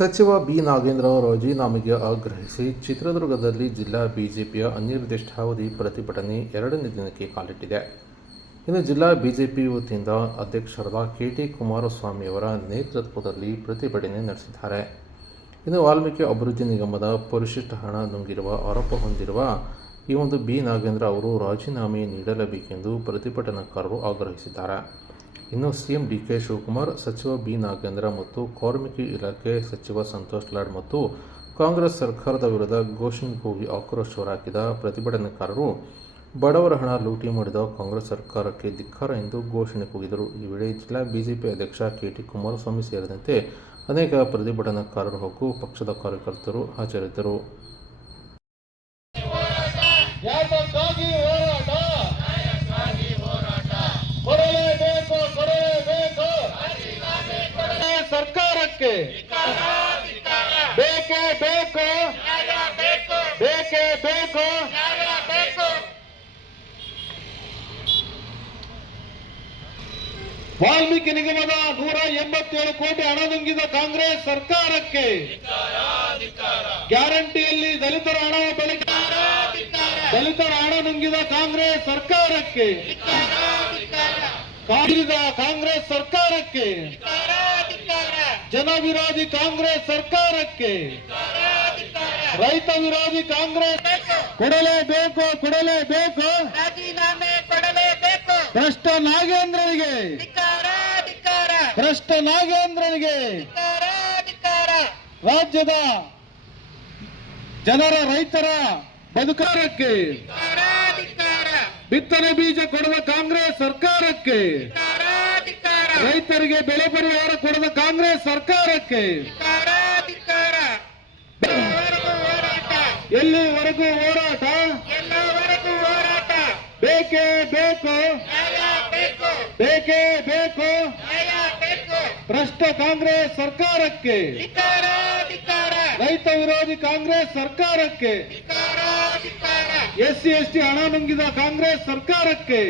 ಸಚಿವ ಬಿ ನಾಗೇಂದ್ರ ರಾಜೀನಾಮೆಗೆ ಆಗ್ರಹಿಸಿ ಚಿತ್ರದುರ್ಗದಲ್ಲಿ ಜಿಲ್ಲಾ ಬಿಜೆಪಿಯ ಅನಿರ್ದಿಷ್ಟಾವಧಿ ಪ್ರತಿಭಟನೆ 2ನೇ ದಿನಕ್ಕೆ ಕಾಲಿಟ್ಟಿದೆ. ಇನ್ನು ಜಿಲ್ಲಾ ಬಿಜೆಪಿ ವತಿಯಿಂದ ಅಧ್ಯಕ್ಷರಾದ ಕೆ.ಟಿ. ಕುಮಾರಸ್ವಾಮಿಯವರ ನೇತೃತ್ವದಲ್ಲಿ ಪ್ರತಿಭಟನೆ ನಡೆಸಿದ್ದಾರೆ. ಇನ್ನು ವಾಲ್ಮೀಕಿ ಅಭಿವೃದ್ಧಿ ನಿಗಮದ ಪರಿಶಿಷ್ಟ ಹಣ ನುಂಗಿರುವ ಆರೋಪ ಹೊಂದಿರುವ ಬಿ ನಾಗೇಂದ್ರ ಅವರು ರಾಜೀನಾಮೆ ನೀಡಲೇಬೇಕೆಂದು ಪ್ರತಿಭಟನಾಕಾರರು ಆಗ್ರಹಿಸಿದ್ದಾರೆ. ಇನ್ನು ಸಿಎಂ ಡಿ.ಕೆ. ಶಿವಕುಮಾರ್, ಸಚಿವ ಬಿ ನಾಗೇಂದ್ರ ಮತ್ತು ಕಾರ್ಮಿಕ ಇಲಾಖೆ ಸಚಿವ ಸಂತೋಷ್ ಲಾಡ್ ಮತ್ತು ಕಾಂಗ್ರೆಸ್ ಸರ್ಕಾರದ ವಿರುದ್ಧ ಘೋಷಣೆ ಕೂಗಿ ಆಕ್ರೋಶ ಹೊರಹಾಕಿದ ಪ್ರತಿಭಟನಾಕಾರರು ಬಡವರ ಹಣ ಲೂಟಿ ಮಾಡಿದ ಕಾಂಗ್ರೆಸ್ ಸರ್ಕಾರಕ್ಕೆ ಧಿಕ್ಕಾರ ಎಂದು ಘೋಷಣೆ ಕೂಗಿದರು. ಈ ವೇಳೆ ಜಿಲ್ಲಾ ಬಿಜೆಪಿ ಅಧ್ಯಕ್ಷ ಕೆ.ಟಿ. ಕುಮಾರಸ್ವಾಮಿ ಸೇರಿದಂತೆ ಅನೇಕ ಪ್ರತಿಭಟನಾಕಾರರು ಹಾಗೂ ಪಕ್ಷದ ಕಾರ್ಯಕರ್ತರು ಹಾಜರಿದ್ದರು. ಸರ್ಕಾರಕ್ಕೆ ಬೇಕೇ ಬೇಕು, ಬೇಕೇ ಬೇಕು. ವಾಲ್ಮೀಕಿ ನಿಗಮದ 187 ಕೋಟಿ ಹಣ ನುಂಗಿದ ಕಾಂಗ್ರೆಸ್ ಸರ್ಕಾರಕ್ಕೆ, ಗ್ಯಾರಂಟಿಯಲ್ಲಿ ದಲಿತರ ಹಣ ನುಂಗಿದ ಕಾಂಗ್ರೆಸ್ ಸರ್ಕಾರಕ್ಕೆ, ಕಾಂಗ್ರೆಸ್ ಸರ್ಕಾರಕ್ಕೆ, ಜನ ವಿರೋಧಿ ಕಾಂಗ್ರೆಸ್ ಸರ್ಕಾರಕ್ಕೆ, ರೈತ ವಿರೋಧಿ ಕಾಂಗ್ರೆಸ್ ಕೊಡಲೇಬೇಕು, ರಾಜೀನಾಮೆ ಕೊಡಲೇಬೇಕು. ಭ್ರಷ್ಟ ನಾಗೇಂದ್ರನಿಗೆ, ರಾಜ್ಯದ ಜನರ ರೈತರ ಬದುಕಾರಕ್ಕೆ ಬಿತ್ತನೆ ಬೀಜ ಕೊಡುವ ಕಾಂಗ್ರೆಸ್ ಸರ್ಕಾರಕ್ಕೆ, ರೈತರಿಗೆ ಬೆಳೆ ಪರಿಹಾರ ಕೊಡದ ಕಾಂಗ್ರೆಸ್ ಸರ್ಕಾರಕ್ಕೆ ಎಲ್ಲಿವರೆಗೂ ಹೋರಾಟ, ಬೇಕೇ ಬೇಕು, ಬೇಕೇ ಬೇಕು. ಭ್ರಷ್ಟ ಕಾಂಗ್ರೆಸ್ ಸರ್ಕಾರಕ್ಕೆ, ರೈತ ವಿರೋಧಿ ಕಾಂಗ್ರೆಸ್ ಸರ್ಕಾರಕ್ಕೆ, SC ST ಹಣ ನುಂಗಿದ ಕಾಂಗ್ರೆಸ್ ಸರ್ಕಾರಕ್ಕೆ,